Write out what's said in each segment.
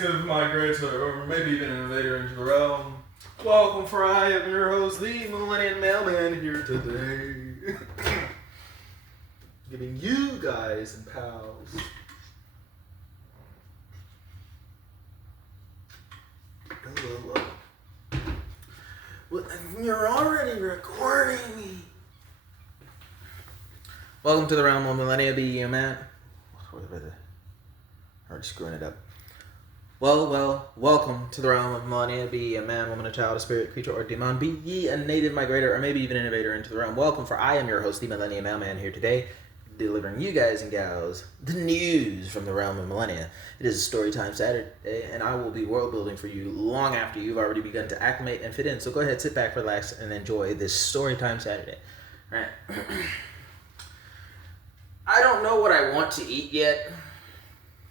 native migrator, or maybe even an invader into the realm. Welcome, for I am your host, the Millennium Mailman, here today. Giving you guys and pals hello. Well, you're already recording. Welcome to the realm of Millenia, be a man. Already screwing it up. Well, welcome to the realm of Millenia, be a man, woman, a child, a spirit, creature, or demon. Be ye a native migrator, or maybe even an invader into the realm. Welcome, for I am your host, the Millennium Mailman, here today, delivering you guys and gals the news from the realm of Millenia. It is Storytime Saturday, and I will be world building for you long after you've already begun to acclimate and fit in. So go ahead, sit back, relax, and enjoy this Storytime Saturday. All right. I don't know what I want to eat yet,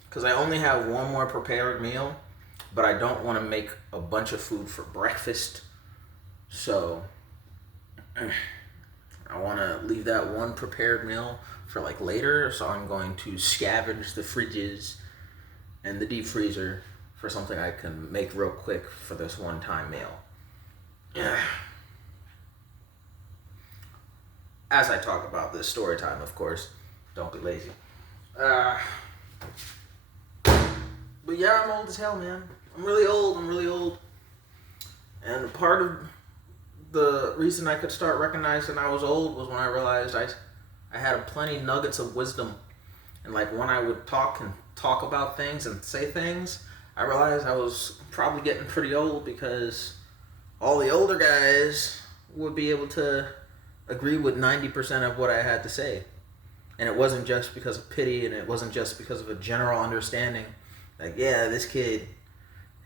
because I only have one more prepared meal, but I don't want to make a bunch of food for breakfast. So I want to leave that one prepared meal for like later. So I'm going to scavenge the fridges and the deep freezer for something I can make real quick for this one-time meal. As I talk about this story time, of course, don't be lazy. But yeah, I'm old as hell, man. I'm really old. And part of the reason I could start recognizing I was old was when I realized I had plenty nuggets of wisdom. And like when I would talk about things and say things, I realized I was probably getting pretty old, because all the older guys would be able to agree with 90% of what I had to say. And it wasn't just because of pity, and it wasn't just because of a general understanding. Like, yeah, this kid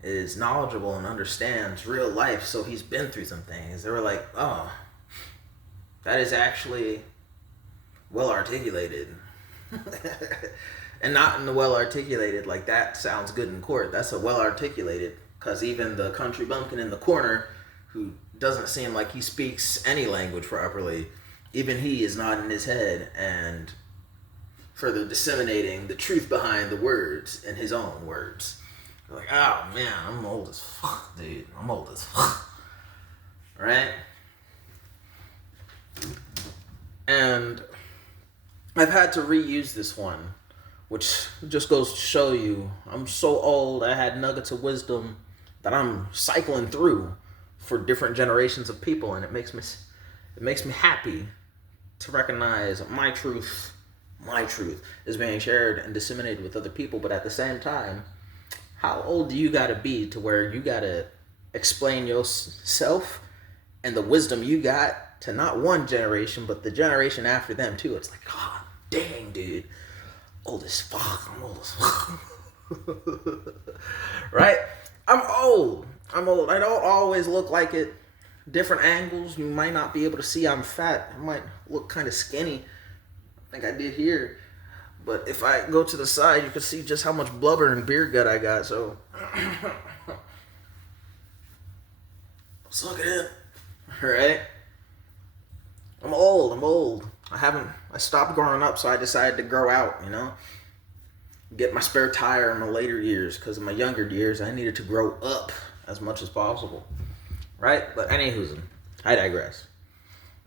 is knowledgeable and understands real life, so he's been through some things. They were like, oh, that is actually well articulated. And not in the well articulated, like that sounds good in court. That's a well articulated, because even the country bumpkin in the corner, who doesn't seem like he speaks any language properly, even he is nodding his head and further disseminating the truth behind the words in his own words. Like, oh man, I'm old as fuck, dude. I'm old as fuck. Right? And I've had to reuse this one, which just goes to show you I'm so old. I had nuggets of wisdom that I'm cycling through for different generations of people, and it makes me happy to recognize my truth is being shared and disseminated with other people. But at the same time, how old do you gotta be to where you gotta explain yourself and the wisdom you got to not one generation, but the generation after them too? It's like, God dang, dude, old as fuck. I'm old as fuck. Right? I'm old. I don't always look like it. Different angles, you might not be able to see I'm fat. I might look kind of skinny. I think I did here. But if I go to the side, you can see just how much blubber and beer gut I got. So let's look at it. Right? I'm old. I stopped growing up, so I decided to grow out, get my spare tire in my later years, because in my younger years, I needed to grow up as much as possible. Right? But anywho, I digress.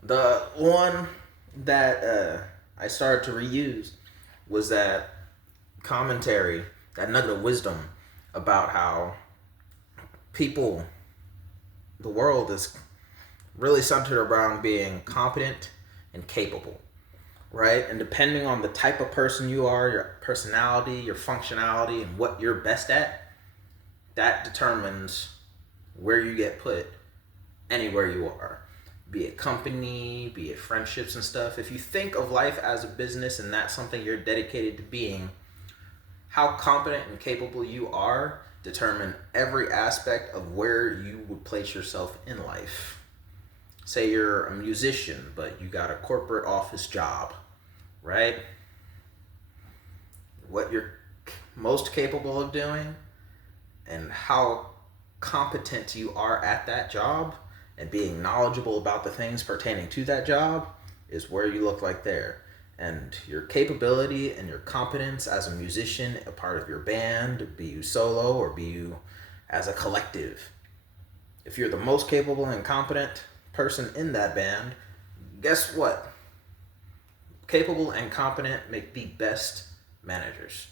The one that I started to reuse was that commentary, that nugget of wisdom about how the world is really centered around being competent and capable, right? And depending on the type of person you are, your personality, your functionality, and what you're best at, that determines where you get put anywhere you are. Be it company, be it friendships and stuff. If you think of life as a business and that's something you're dedicated to being, how competent and capable you are determine every aspect of where you would place yourself in life. Say you're a musician, but you got a corporate office job, right? What you're most capable of doing and how competent you are at that job and being knowledgeable about the things pertaining to that job is where you look like there. and your capability and your competence as a musician, a part of your band, be you solo or be you as a collective. If you're the most capable and competent person in that band, guess what? Capable and competent make the best managers.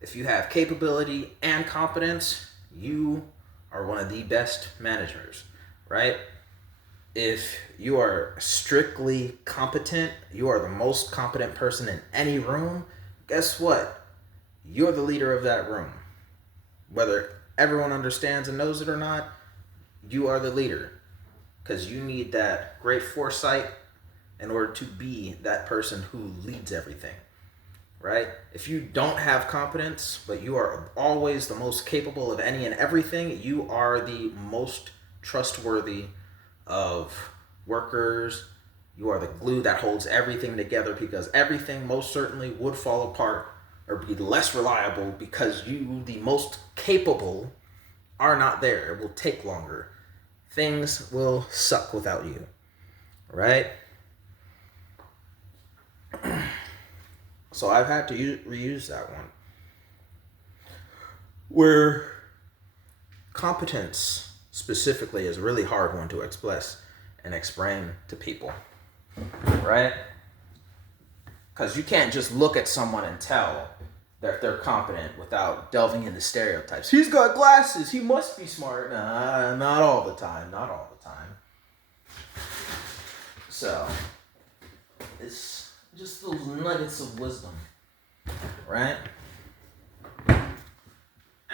If you have capability and competence, you are one of the best managers, right? If you are strictly competent, you are the most competent person in any room, guess what? You're the leader of that room. Whether everyone understands and knows it or not, you are the leader. Because you need that great foresight in order to be that person who leads everything, right? If you don't have competence, but you are always the most capable of any and everything, you are the most trustworthy of workers. You are the glue that holds everything together, because everything most certainly would fall apart or be less reliable because you, the most capable, are not there. It will take longer. Things will suck without you, right? So I've had to reuse that one. Where competence specifically is a really hard one to express and explain to people, right? Because you can't just look at someone and tell that they're competent without delving into stereotypes. He's got glasses, he must be smart. Nah, not all the time, not all the time. So, it's just those nuggets of wisdom, right?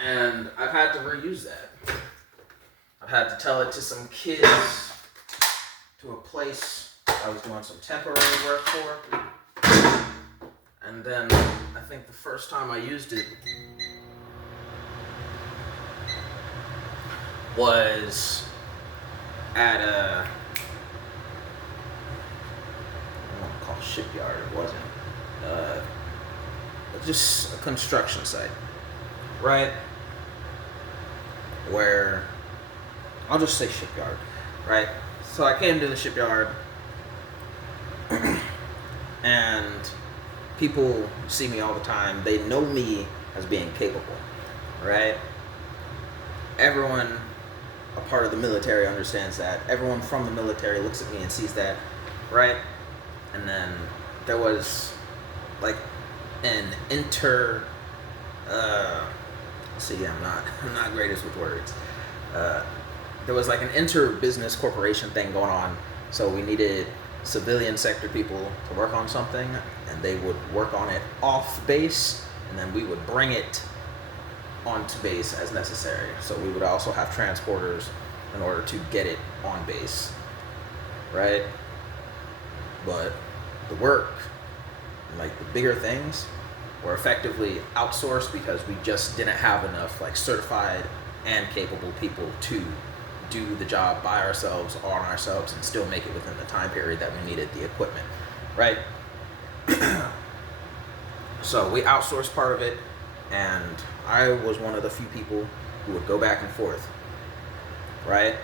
And I've had to reuse that. I've had to tell it to some kids, to a place I was doing some temporary work for. And then I think the first time I used it was at I don't want to call it shipyard, it wasn't. Just a construction site, right? Where, I'll just say shipyard, right? So I came to the shipyard and people see me all the time. They know me as being capable, right? Everyone a part of the military understands that. Everyone from the military looks at me and sees that, right? And then there was like an I'm not greatest with words. There was like an inter-business corporation thing going on, so we needed civilian sector people to work on something, and they would work on it off base, and then we would bring it onto base as necessary. So we would also have transporters in order to get it on base, right? But the work and like the bigger things were effectively outsourced because we just didn't have enough like certified and capable people to do the job by ourselves, on ourselves, and still make it within the time period that we needed the equipment, right? So we outsourced part of it, and I was one of the few people who would go back and forth, right?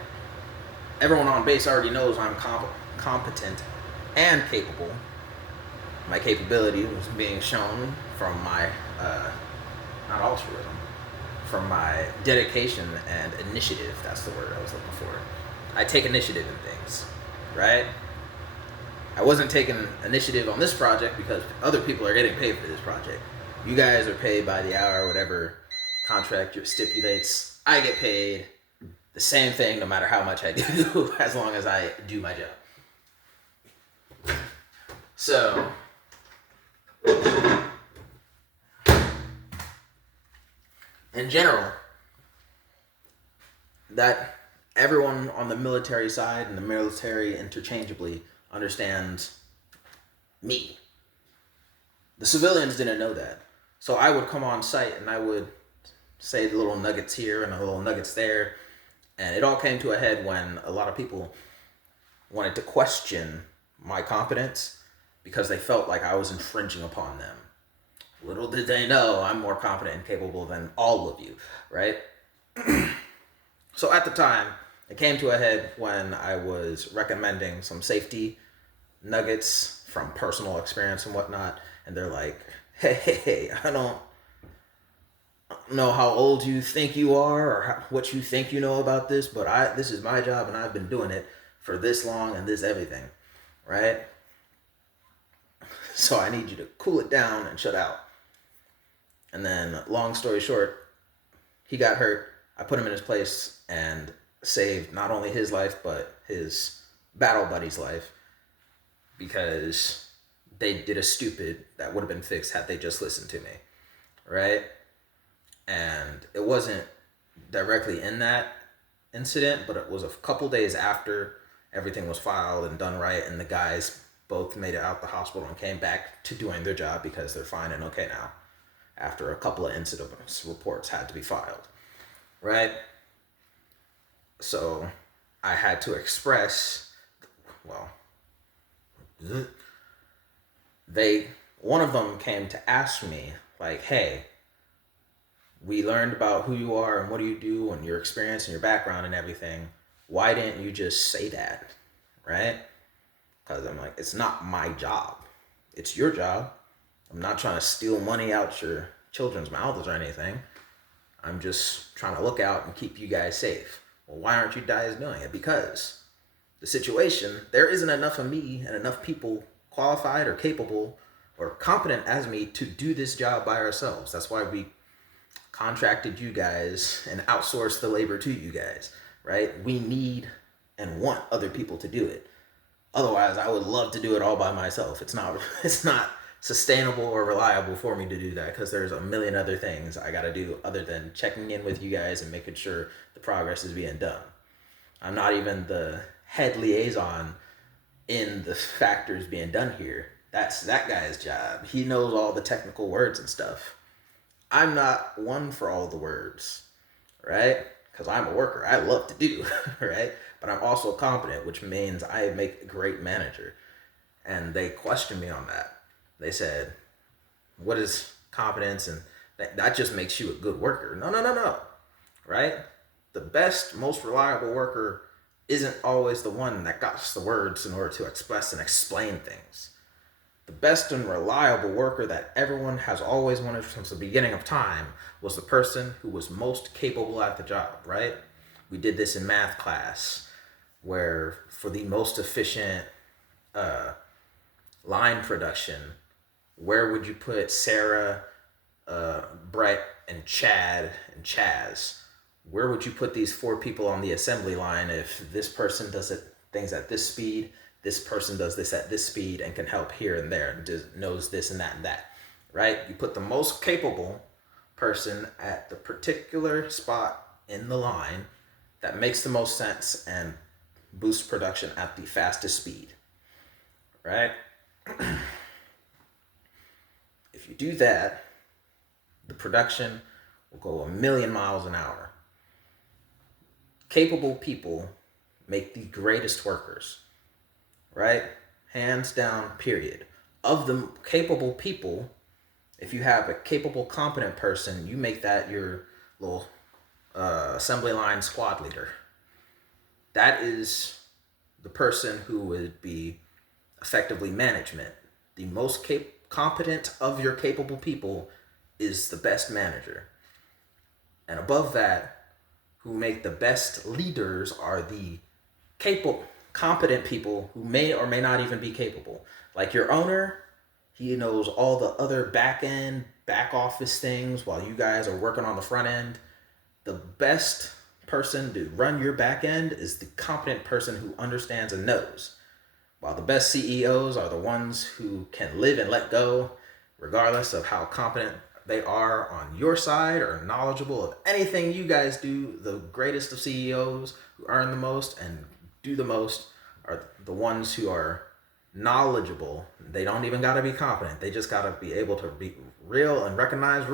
Everyone on base already knows I'm competent and capable. My capability was being shown from my, not altruism, from my dedication and initiative. That's the word I was looking for. I take initiative in things, right? I wasn't taking initiative on this project because other people are getting paid for this project. You guys are paid by the hour, whatever contract stipulates. I get paid the same thing no matter how much I do, as long as I do my job. So, in general, that everyone on the military side and the military interchangeably understands me. The civilians didn't know that. So I would come on site and I would say the little nuggets here and the little nuggets there. And it all came to a head when a lot of people wanted to question my competence because they felt like I was infringing upon them. Little did they know I'm more competent and capable than all of you, right? So at the time, it came to a head when I was recommending some safety nuggets from personal experience and whatnot, and they're like, hey, I don't know how old you think you are or what you think you know about this, but this is my job and I've been doing it for this long and this everything, right? So I need you to cool it down and shut out. And then, long story short, he got hurt. I put him in his place and saved not only his life, but his battle buddy's life, because they did a stupid that would have been fixed had they just listened to me, right? And it wasn't directly in that incident, but it was a couple days after everything was filed and done right, and the guys both made it out the hospital and came back to doing their job because they're fine and okay now, after a couple of incident reports had to be filed, right? So I had to express, well, one of them came to ask me, like, hey, we learned about who you are and what do you do and your experience and your background and everything. Why didn't you just say that, right? Because I'm like, it's not my job. It's your job. I'm not trying to steal money out your children's mouths or anything. I'm just trying to look out and keep you guys safe. Well, why aren't you guys doing it? Because the situation, there isn't enough of me and enough people qualified or capable or competent as me to do this job by ourselves. That's why we contracted you guys and outsourced the labor to you guys, right? We need and want other people to do it. Otherwise, I would love to do it all by myself. It's not sustainable or reliable for me to do that, because there's a million other things I got to do other than checking in with you guys and making sure the progress is being done. I'm not even the head liaison in the factors being done here. That's that guy's job. He knows all the technical words and stuff. I'm not one for all the words, right? Because I'm a worker. I love to do, right? But I'm also competent, which means I make a great manager. And they questioned me on that. They said, what is competence? And that just makes you a good worker. No. Right? The best, most reliable worker isn't always the one that got the words in order to express and explain things. The best and reliable worker that everyone has always wanted since the beginning of time was the person who was most capable at the job, right? We did this in math class, where for the most efficient line production, where would you put Sarah, Brett, and Chad and Chaz? Where would you put these 4 people on the assembly line if this person does things at this speed, this person does this at this speed and can help here and there and knows this and that, right? You put the most capable person at the particular spot in the line that makes the most sense and boosts production at the fastest speed, right? If you do that, the production will go 1,000,000 miles an hour. Capable people make the greatest workers, right? Hands down, period. Of the capable people, if you have a capable, competent person, you make that your little assembly line squad leader. That is the person who would be effectively management. The most competent of your capable people is the best manager. And above that, who make the best leaders are the competent people who may or may not even be capable. Like your owner, he knows all the other back office things while you guys are working on the front end. The best person to run your back end is the competent person who understands and knows. While the best CEOs are the ones who can live and let go, regardless of how competent they are on your side or knowledgeable of anything you guys do. The greatest of CEOs who earn the most and do the most are the ones who are knowledgeable. They don't even got to be competent. They just got to be able to be real and recognize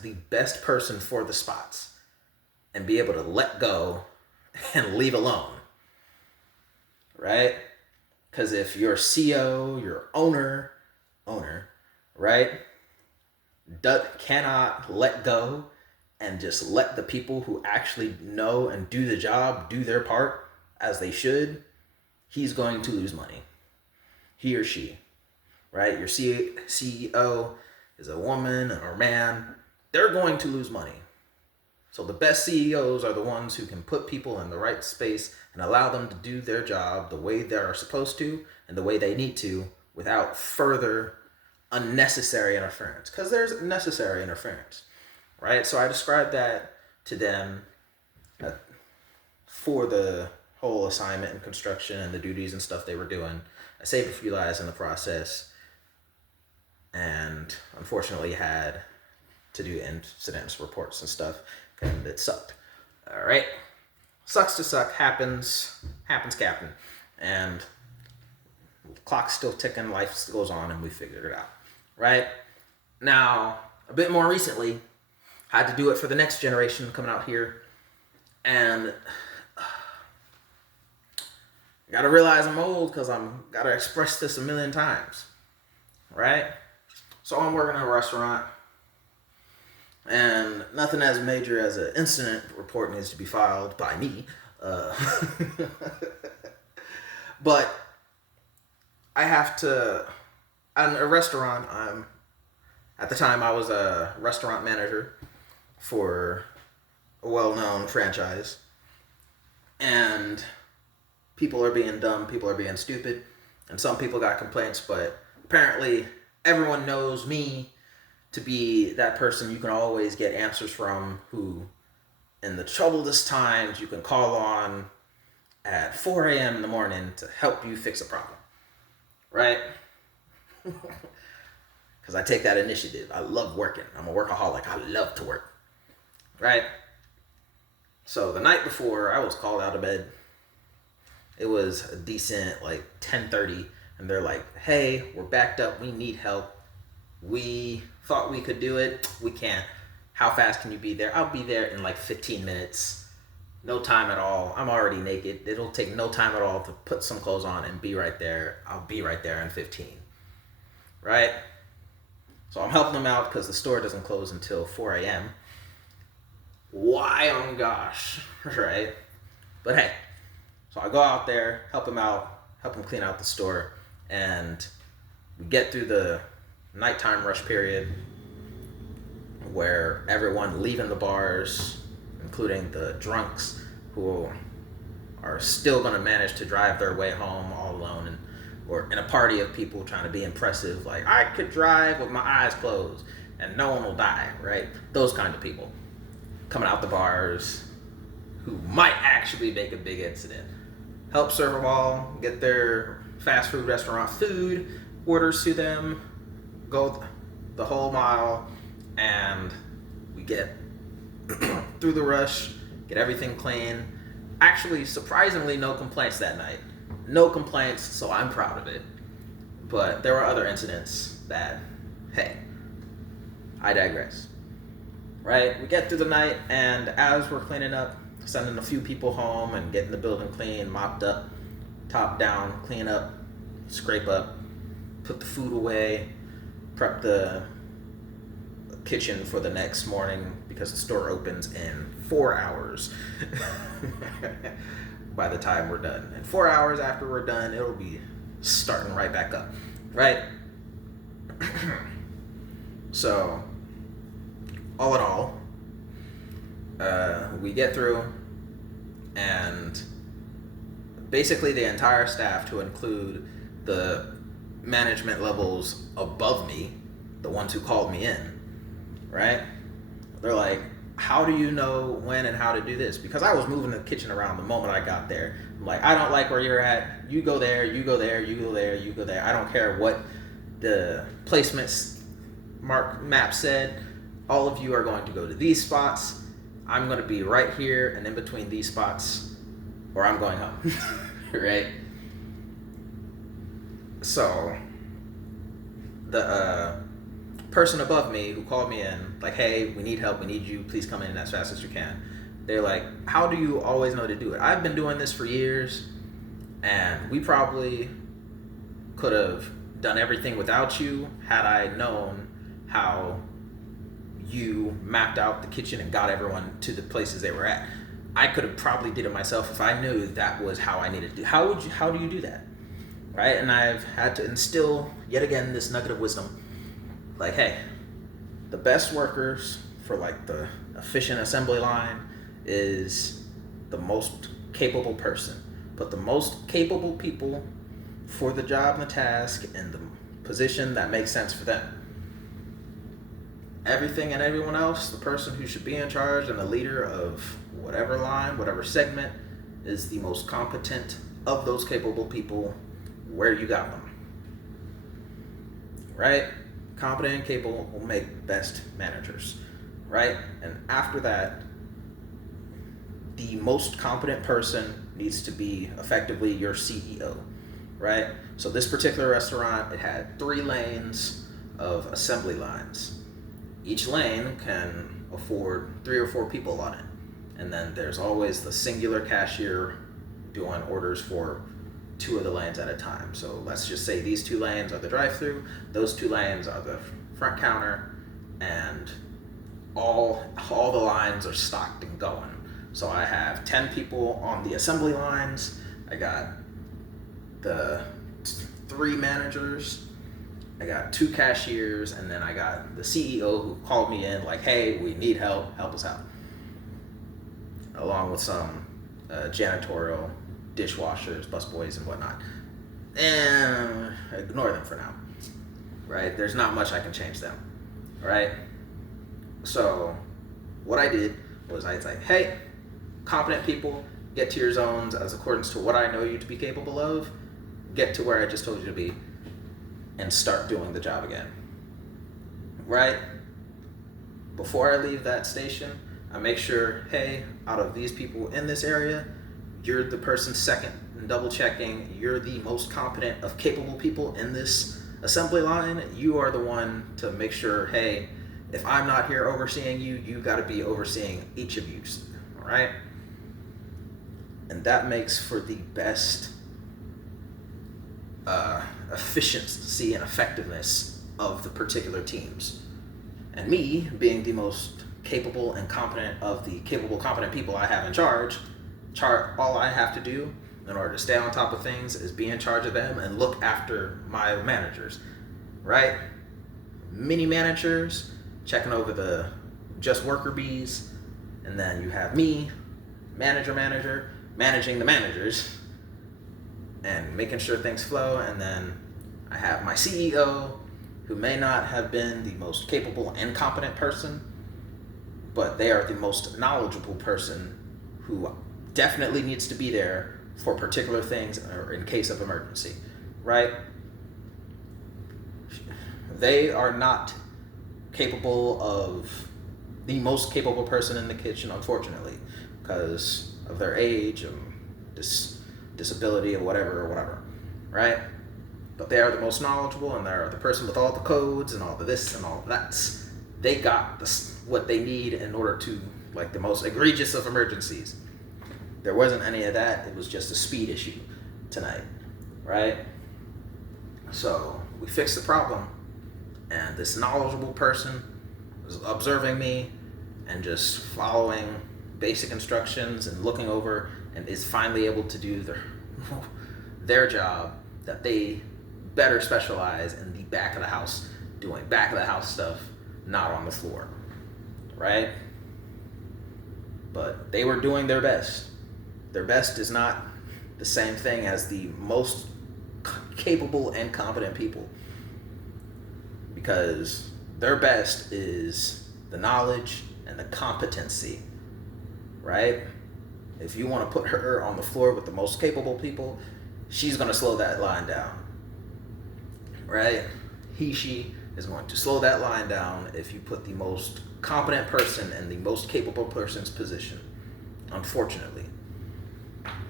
the best person for the spots and be able to let go and leave alone, right? Because if your CEO, your owner, right, cannot let go and just let the people who actually know and do the job do their part as they should, he's going to lose money. he or she, right? Your CEO is a woman or man. They're going to lose money. So the best CEOs are the ones who can put people in the right space and allow them to do their job the way they're supposed to and the way they need to without further unnecessary interference. Because there's necessary interference, right? So I described that to them for the whole assignment and construction and the duties and stuff they were doing. I saved a few lives in the process and unfortunately had to do incidents reports and stuff, and it sucked. All right, sucks to suck, happens, captain. And the clock's still ticking, life still goes on, and we figured it out. Right now, a bit more recently, I had to do it for the next generation coming out here, and I gotta realize I'm old because I'm gotta express this a million times, right? So I'm working in a restaurant, and nothing as major as an incident report needs to be filed by me. But I have to, in a restaurant, at the time I was a restaurant manager for a well-known franchise, and people are being dumb, people are being stupid, and some people got complaints, but apparently everyone knows me to be that person you can always get answers from, who in the troublous times you can call on at 4 a.m. in the morning to help you fix a problem, right? Because I take that initiative. I love working. I'm a workaholic. I love to work, right? So the night before, I was called out of bed. It was a decent, like 10:30, and they're like, hey, we're backed up. We need help. We thought we could do it. We can't. How fast can you be there? I'll be there in like 15 minutes. No time at all. I'm already naked. It'll take no time at all to put some clothes on and be right there. I'll be right there in 15. Right? So I'm helping them out because the store doesn't close until 4 a.m. Why? Oh gosh. Right? But hey, so I go out there, help them out, help them clean out the store, and we get through the nighttime rush period where everyone leaving the bars, including the drunks who are still going to manage to drive their way home all alone, or in a party of people trying to be impressive, like, I could drive with my eyes closed and no one will die, right? Those kind of people coming out the bars who might actually make a big incident. Help serve them all, get their fast food restaurant food, orders to them, go the whole mile, and we get through the rush, get everything clean. Actually, surprisingly, no complaints that night. No complaints, so I'm proud of it. But there were other incidents that, hey, I digress. Right? We get through the night, and as we're cleaning up, sending a few people home and getting the building clean, mopped up, top down, clean up, scrape up, put the food away, prep the kitchen for the next morning because the store opens in 4 hours. By the time we're done. And 4 hours after we're done, it'll be starting right back up, right? So, all in all, we get through, and basically the entire staff, to include the management levels above me, the ones who called me in, right? They're like, how do you know when and how to do this? Because I was moving the kitchen around the moment I got there. I'm like, I don't like where you're at. You go there, you go there, you go there, you go there. I don't care what the placements map said. All of you are going to go to these spots. I'm going to be right here and in between these spots, or I'm going home. Right? So the person above me who called me in, like, hey, we need help, we need you, please come in as fast as you can. They're like, how do you always know to do it? I've been doing this for years, and we probably could have done everything without you had I known how you mapped out the kitchen and got everyone to the places they were at. I could have probably did it myself if I knew that was how I needed to do. How do you do that? right? And I've had to instill yet again this nugget of wisdom. Like, hey, the best workers for like the efficient assembly line is the most capable person. Put the most capable people for the job and the task in the position that makes sense for them. Everything and everyone else, the person who should be in charge and the leader of whatever line, whatever segment, is the most competent of those capable people where you got them. Right? Competent and capable will make best managers. Right? And after that, the most competent person needs to be effectively your CEO. Right? So this particular restaurant, it had 3 lanes of assembly lines. Each lane can afford 3 or 4 people on it. And then there's always the singular cashier doing orders for 2 of the lanes at a time. So let's just say these 2 lanes are the drive-through, those 2 lanes are the front counter, and all the lines are stocked and going. So I have 10 people on the assembly lines, I got the 3 managers, I got 2 cashiers, and then I got the CEO who called me in like, hey, we need help us out. Along with some janitorial, dishwashers, busboys, and whatnot. And ignore them for now, right? There's not much I can change them, right? So what I did was I was like, hey, competent people, get to your zones as accordance to what I know you to be capable of, get to where I just told you to be, and start doing the job again, right? Before I leave that station, I make sure, hey, out of these people in this area, you're the person second and double checking, you're the most competent of capable people in this assembly line. You are the one to make sure, hey, if I'm not here overseeing you, you gotta be overseeing each of you, all right? And that makes for the best efficiency and effectiveness of the particular teams. And me, being the most capable and competent of the capable, competent people I have in charge, all I have to do in order to stay on top of things is be in charge of them and look after my managers, right? Mini managers, checking over the just worker bees, and then you have me, manager, managing the managers, and making sure things flow, and then I have my CEO, who may not have been the most capable and competent person, but they are the most knowledgeable person who definitely needs to be there for particular things or in case of emergency, right? They are not capable of the most capable person in the kitchen, unfortunately, because of their age and disability or whatever, right? But they are the most knowledgeable, and they're the person with all the codes and all the this and all of that. They got what they need in order to, like, the most egregious of emergencies. There wasn't any of that. It was just a speed issue tonight, right? So we fixed the problem, and this knowledgeable person was observing me and just following basic instructions and looking over, and is finally able to do their job that they better specialize in the back of the house, doing back of the house stuff, not on the floor, right? But they were doing their best. Their best is not the same thing as the most capable and competent people, because their best is the knowledge and the competency, right? If you want to put her on the floor with the most capable people, she's going to slow that line down, right? She is going to slow that line down if you put the most competent person in the most capable person's position, unfortunately,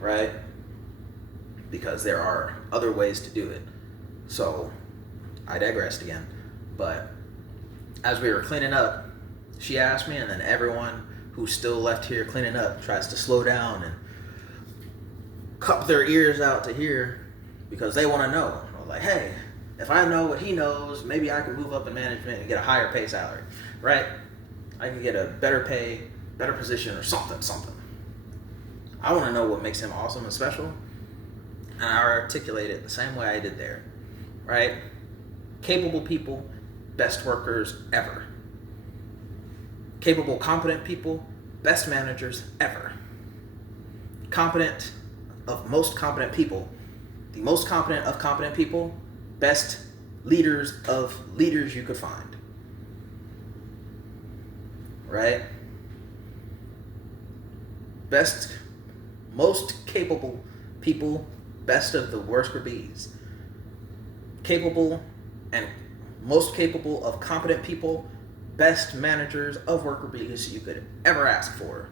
right? Because there are other ways to do it. So I digressed again, but as we were cleaning up, she asked me, and then everyone who's still left here cleaning up tries to slow down and cup their ears out to hear, because they want to know. Like, hey, if I know what he knows, maybe I can move up in management and get a higher pay salary, right? I can get a better pay, better position, or something. I want to know what makes him awesome and special. And I articulate it the same way I did there, right? Capable people, best workers ever. Capable, competent people, best managers ever. Competent of most competent people, the most competent of competent people, best leaders of leaders you could find. Right? Best, most capable people, best of the worker bees. Capable and most capable of competent people, best managers of worker bees you could ever ask for.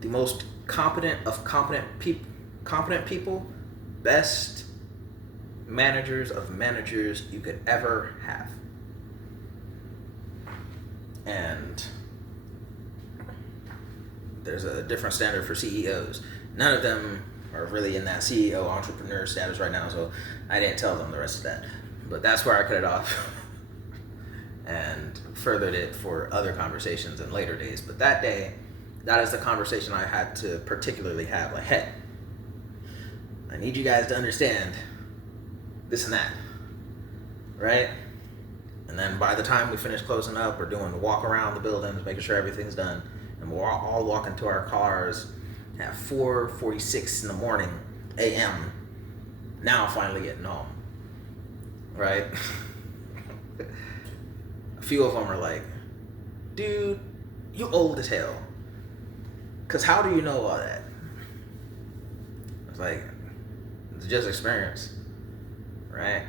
The most competent of competent people, best managers of managers you could ever have. And there's a different standard for CEOs. None of them are really in that CEO entrepreneur status right now, so I didn't tell them the rest of that. But that's where I cut it off and furthered it for other conversations in later days. But that day, that is the conversation I had to particularly have. Like, hey, I need you guys to understand this and that, right? And then by the time we finish closing up, we're doing the walk around the buildings, making sure everything's done, and we're all walking to our cars at 4:46 in the morning, a.m. Now finally getting home, right? A few of them are like, dude, you old as hell. Because how do you know all that? It's like, it's just experience, right?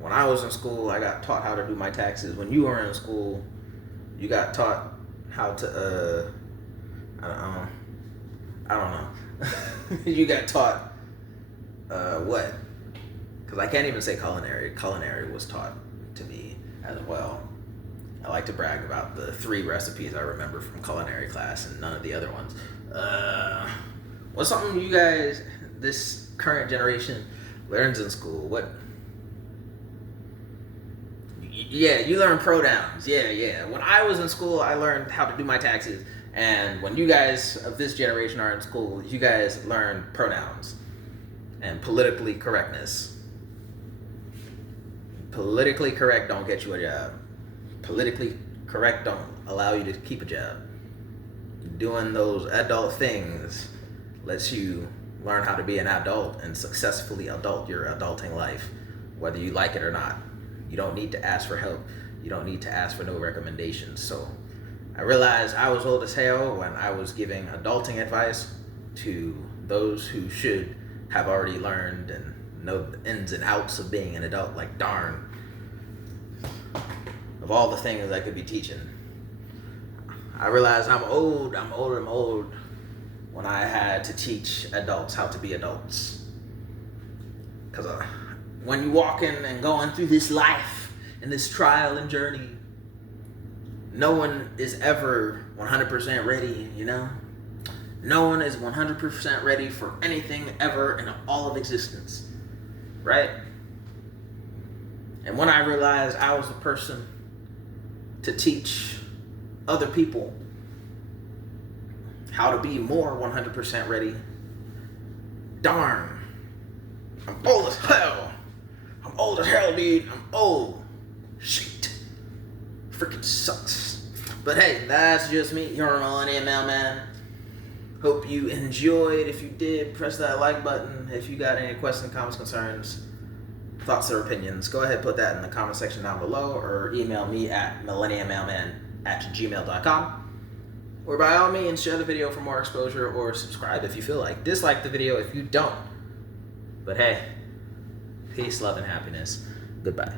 When I was in school, I got taught how to do my taxes. When you were in school, you got taught how to, I don't know. You got taught, what? Because I can't even say culinary. Culinary was taught to me as well. I like to brag about the 3 recipes I remember from culinary class and none of the other ones. What's something you guys, this current generation, learns in school? What? Yeah, you learn pronouns. Yeah. When I was in school, I learned how to do my taxes. And when you guys of this generation are in school, you guys learn pronouns and politically correctness. Politically correct don't get you a job. Politically correct don't allow you to keep a job. Doing those adult things lets you learn how to be an adult and successfully adult your adulting life, whether you like it or not. You don't need to ask for help. You don't need to ask for no recommendations. So I realized I was old as hell when I was giving adulting advice to those who should have already learned and know the ins and outs of being an adult. Like, darn, of all the things I could be teaching, I realized I'm old when I had to teach adults how to be adults. Because when you walking and going through this life and this trial and journey, no one is ever 100% ready, you know? No one is 100% ready for anything ever in all of existence, right? And when I realized I was the person to teach other people how to be more 100% ready, darn, I'm old as hell. I'm old as hell, dude. I'm old. Shit. Freaking sucks. But hey, that's just me, your Millenia Mailman. Hope you enjoyed. If you did, press that like button. If you got any questions, comments, concerns, thoughts, or opinions, go ahead and put that in the comment section down below, or email me at milleniamailman@gmail.com. Or by all means, share the video for more exposure, or subscribe if you feel like. Dislike the video if you don't. But hey, peace, love, and happiness. Goodbye.